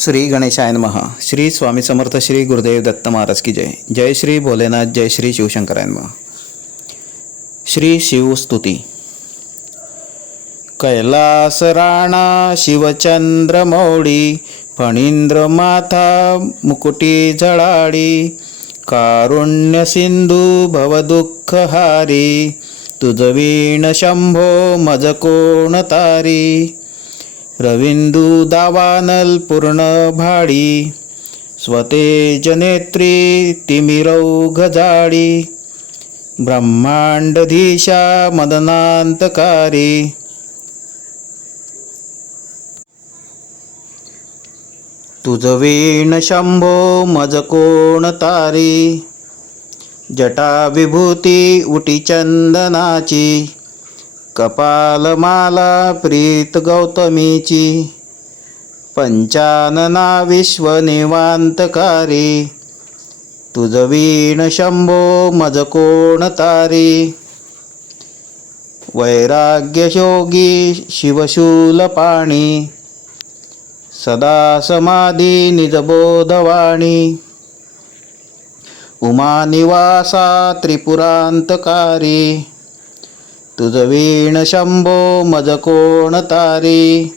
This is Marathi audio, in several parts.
श्री गणेशायन महा श्री स्वामी समर्थ श्री गुरुदेव दत्त महाराज की जय. जय श्री भोलेनाथ जय श्री शिवशंकरायन महा श्री शिवस्तुती कैलास राणा शिवचंद्र मौळी फणींद्र माथा मुकुटी झळाळी कारुण्य सिंधू भवदुःखहारी तुझ वीण शंभो मज कोण तारी रविंदू दावानल पूर्ण भाडी स्वते जनेत्री तिमिरौ गजाडी ब्रह्मांडधीशा मदनांतकारी। तुझवीण शंभो मज कोण तारी जटा विभूती उटी चंदनाची। कपालमाला प्रीत गौतमीची पंचानना विश्वनिवांतकारी तुझ वीण शंभो मज कोण तारी वैराग्यशोगी शिवशूलपाणी सदा समाधी निजबोधवाणी उमानिवासा त्रिपुरांतकारी तुझ वीण शंभो मज कोण तारी?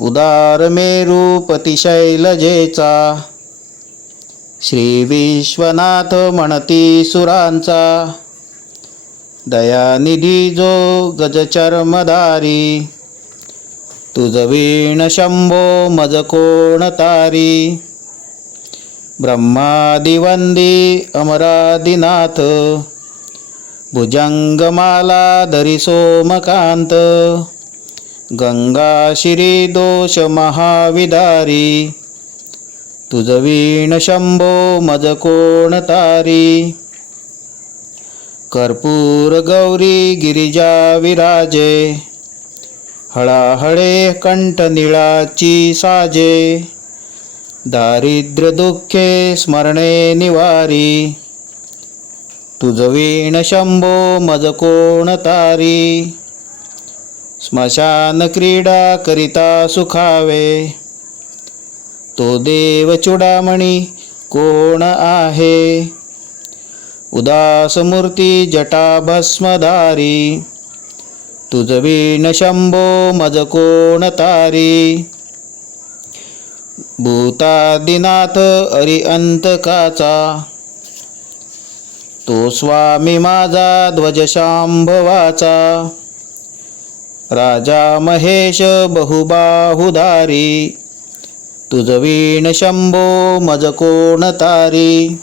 उदार मेरूपती शैलजेचा श्री विश्वनाथ म्हणती सुरांचा. दयानिधी जो गजचर्मधारी तुझ वीण शंभो मज कोण तारी? ब्रह्मादिवंदी अमरादिनाथ भुजंगमाला दरी सोमकांत गंगा शिरी दोष महाविदारी तुझ वीण शंभो मज कोण तारी? कर्पूर गौरी गिरिजा विराजे हळाहळे कंठ निळाची साजे दारिद्र्य दुःखे स्मरणे निवारी तुझ वीण शंभो मज कोण तारी. स्मशान क्रीडा करिता सुखावे. तो देव चुडामणी कोण आहे. उदास मूर्ती जटा भस्मधारी. तुझ वीण शंभो मज कोण तारी. भूतादिनाथ अरि अंतकाचा तो स्वामी माझा ध्वज शांभवाचा राजा महेश बहुबाहुधारी तुझ वीण शंभो मज कोण तारी.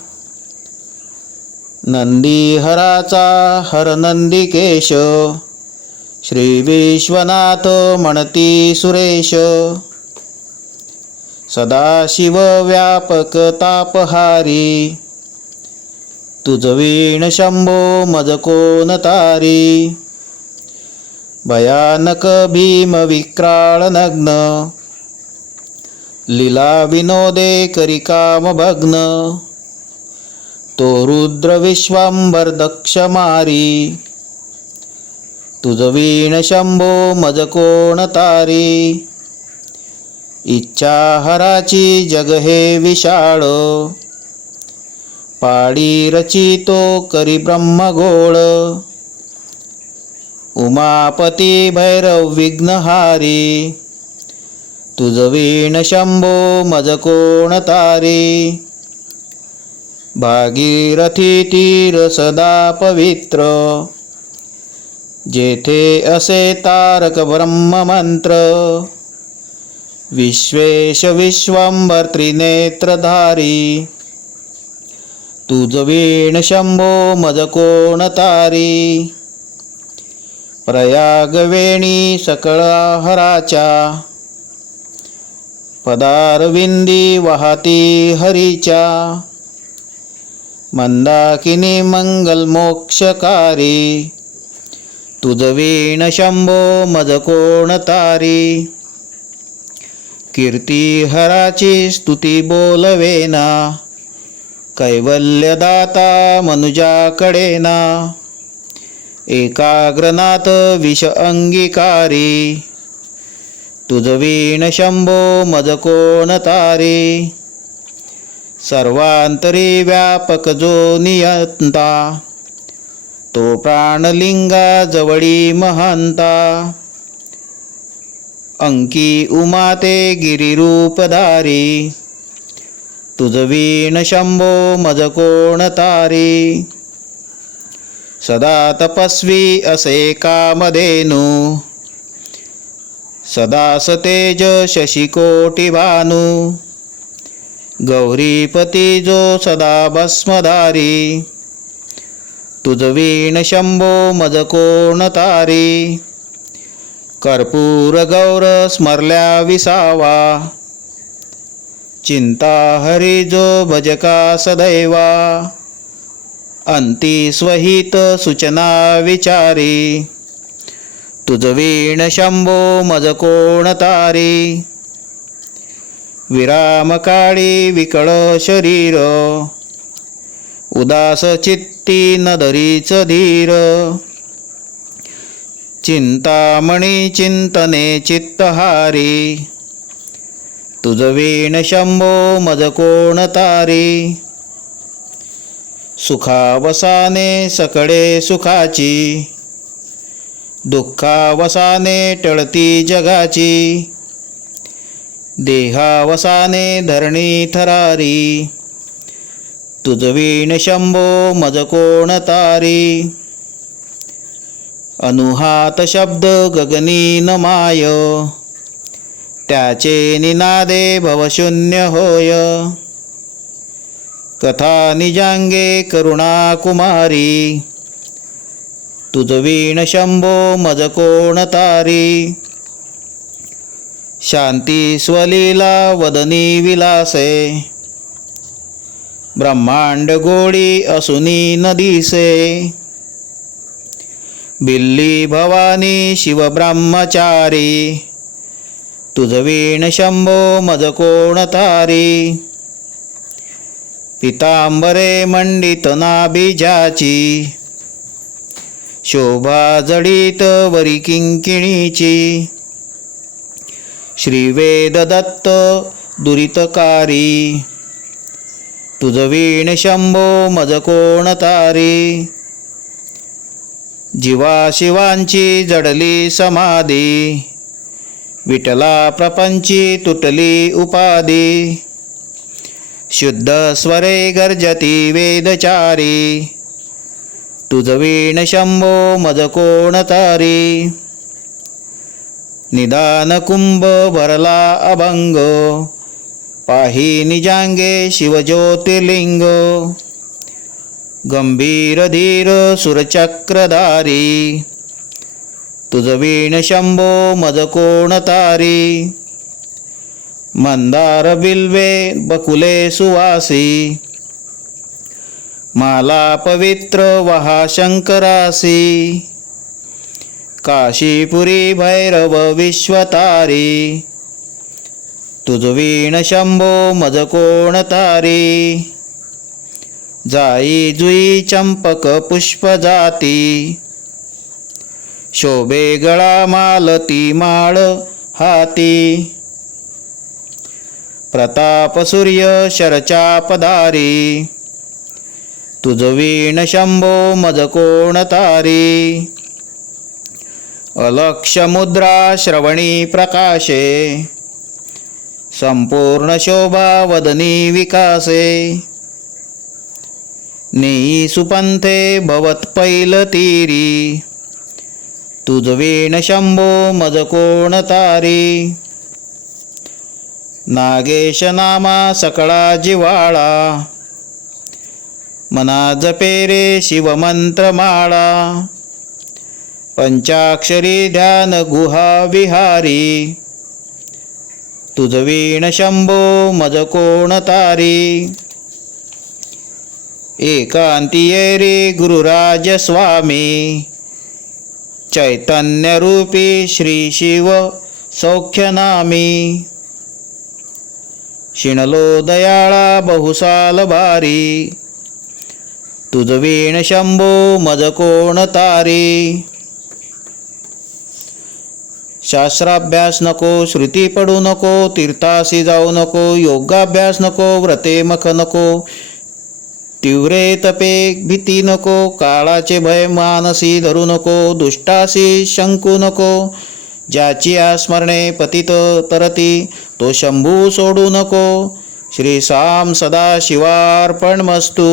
नंदीहराचा हर नंदिकेश. श्री विश्वनाथ म्हणती सुरेश. सदाशिव व्यापक तापहारी. तुझ वीण शंभो मज कोण तारी? भयानक भीम विक्राळ नग्न लीला विनोदे करी काम भग्न तो रुद्र विश्वंभर दक्ष मारी. तुझ वीण शंभो मज कोण तारी? इच्छा हराची जग हे विशाळ पाडी रचितो करी ब्रह्मगोळ. उमापती भैरव विघ्नहारी. तुझ वीण शंभो मज कोण तारी. भागीरथी तीर सदा पवित्र. जेथे असे तारक ब्रह्ममंत्र. विश्वेश विश्वंभर त्रिनेत्रधारी. तुझ वीण शंभो मज कोण तारी? प्रयागवेणी सकळाहराच्या पदारविंदी वाहती हरीच्या. मंदाकिनी मंगल मोक्षकारी तुझ वीण शंभो मज कोण तारी? कीर्ती हराची स्तुती बोलवेना कैवल्यदाता मनुजाकडेना एकाग्रनाथ विष अंगीकारी. तुझवीण शंभो मज कोण तारी. सर्वांतरी व्यापक जो नियंता. तो प्राणलिंगा जवळी महंता. अंकी उमाते गिरिरूपधारी तुझ वीण शंभो मज कोण तारी? सदा तपस्वी असे कामधेनू. सदा सतेज शशिकोटी भानू गौरीपती जो सदा भस्मधारी. तुझ वीण शंभो मज कोण तारी? कर्पूर गौर स्मरल्या विसावा. चिंता हरी जो भजका सदैवा। अंती स्वहित सूचना विचारी। तुझवीण शंभो मज कोण तारी। विरामकाळी विकळ शरीर। उदास चित्ती नदरीच धीर। चिंतामणी चिंतने चित्तहारी। तुझ वीण शंभो मज कोण तारी? सुखावसाने सकळे सुखाची दुःखावसाने टळती जगाची देहावसाने धरणी थरारी. तुझ वीण शंभो मज कोण तारी? अनुहात शब्द गगनी न माय त्याचे निनादे भवशून्य होय. कथा निजांगे करुणा कुमारी तुझवीण शंभो मज कोण तारी. शांती स्वलीला वदनी विलासे ब्रह्मांड गोडी असुनी नदीसे. बिल्ली भवानी शिव ब्रह्मचारी तुझ वीण शंभो मज कोण तारी. पितांबरे मंडित नाभिजाची. शोभा जडित वरी किंकिणीची. श्रीवेद दत्त दुरितकारी. तुझ वीण शंभो मज कोण तारी. जीवा शिवांची जडली समाधी. विठला प्रपंची तुटली उपाधी. शुद्ध स्वरे गर्जती वेदचारी. तुझवीण शंभो मज कोण तारी. निदान कुंभ भरला अभंग. पाही निजांगे शिवज्योतिर्लिंग गंभीर धीर सुरचक्रधारी. तुझ वीण शंभो मज कोण तारी? मंदार बिल्वे बकुले सुवासी। माला पवित्र वहा शंकरासी। काशीपुरी भैरव विश्वतारी। तुझ वीण शंभो मज कोण तारी? जाई जुई चंपक पुष्प जाती। शोभे गळा मालती माळ हाती प्रताप सूर्य शरचापदारी तुझ वीण शंभो मज कोण तारी अलक्ष मुद्रा श्रवणी प्रकाशे संपूर्ण शोभा वदनी विकासे नी सुपंथे भवत पैल तुझ वीण शंभो मज कोण तारी. नागेश नामा सकळा जिवाळा. मना जपे रे शिवमंत्रमाळा. पंचाक्षरी ध्यान गुहा विहारी. तुझ वीण शंभो मज कोण तारी. एकांतिये रे गुरुराज स्वामी. चैतन्यरूपी श्री शिव सौख्यनामी। शिणलो दयाळा बहुसाल भारी। तुझवीण शंभो मज कोण तारी। शास्त्राभ्यास नको श्रुती पडू नको तीर्थासी जाऊ नको योगाभ्यास नको व्रते मख नको तीव्रे तपे भीती नको काळाचे भय मानसी धरू नको दुष्टासी शंकू नको. ज्याची आस्मरणे पतित तरती तो शंभू सोडू नको. श्री साम सदा शिवार्पणमस्तू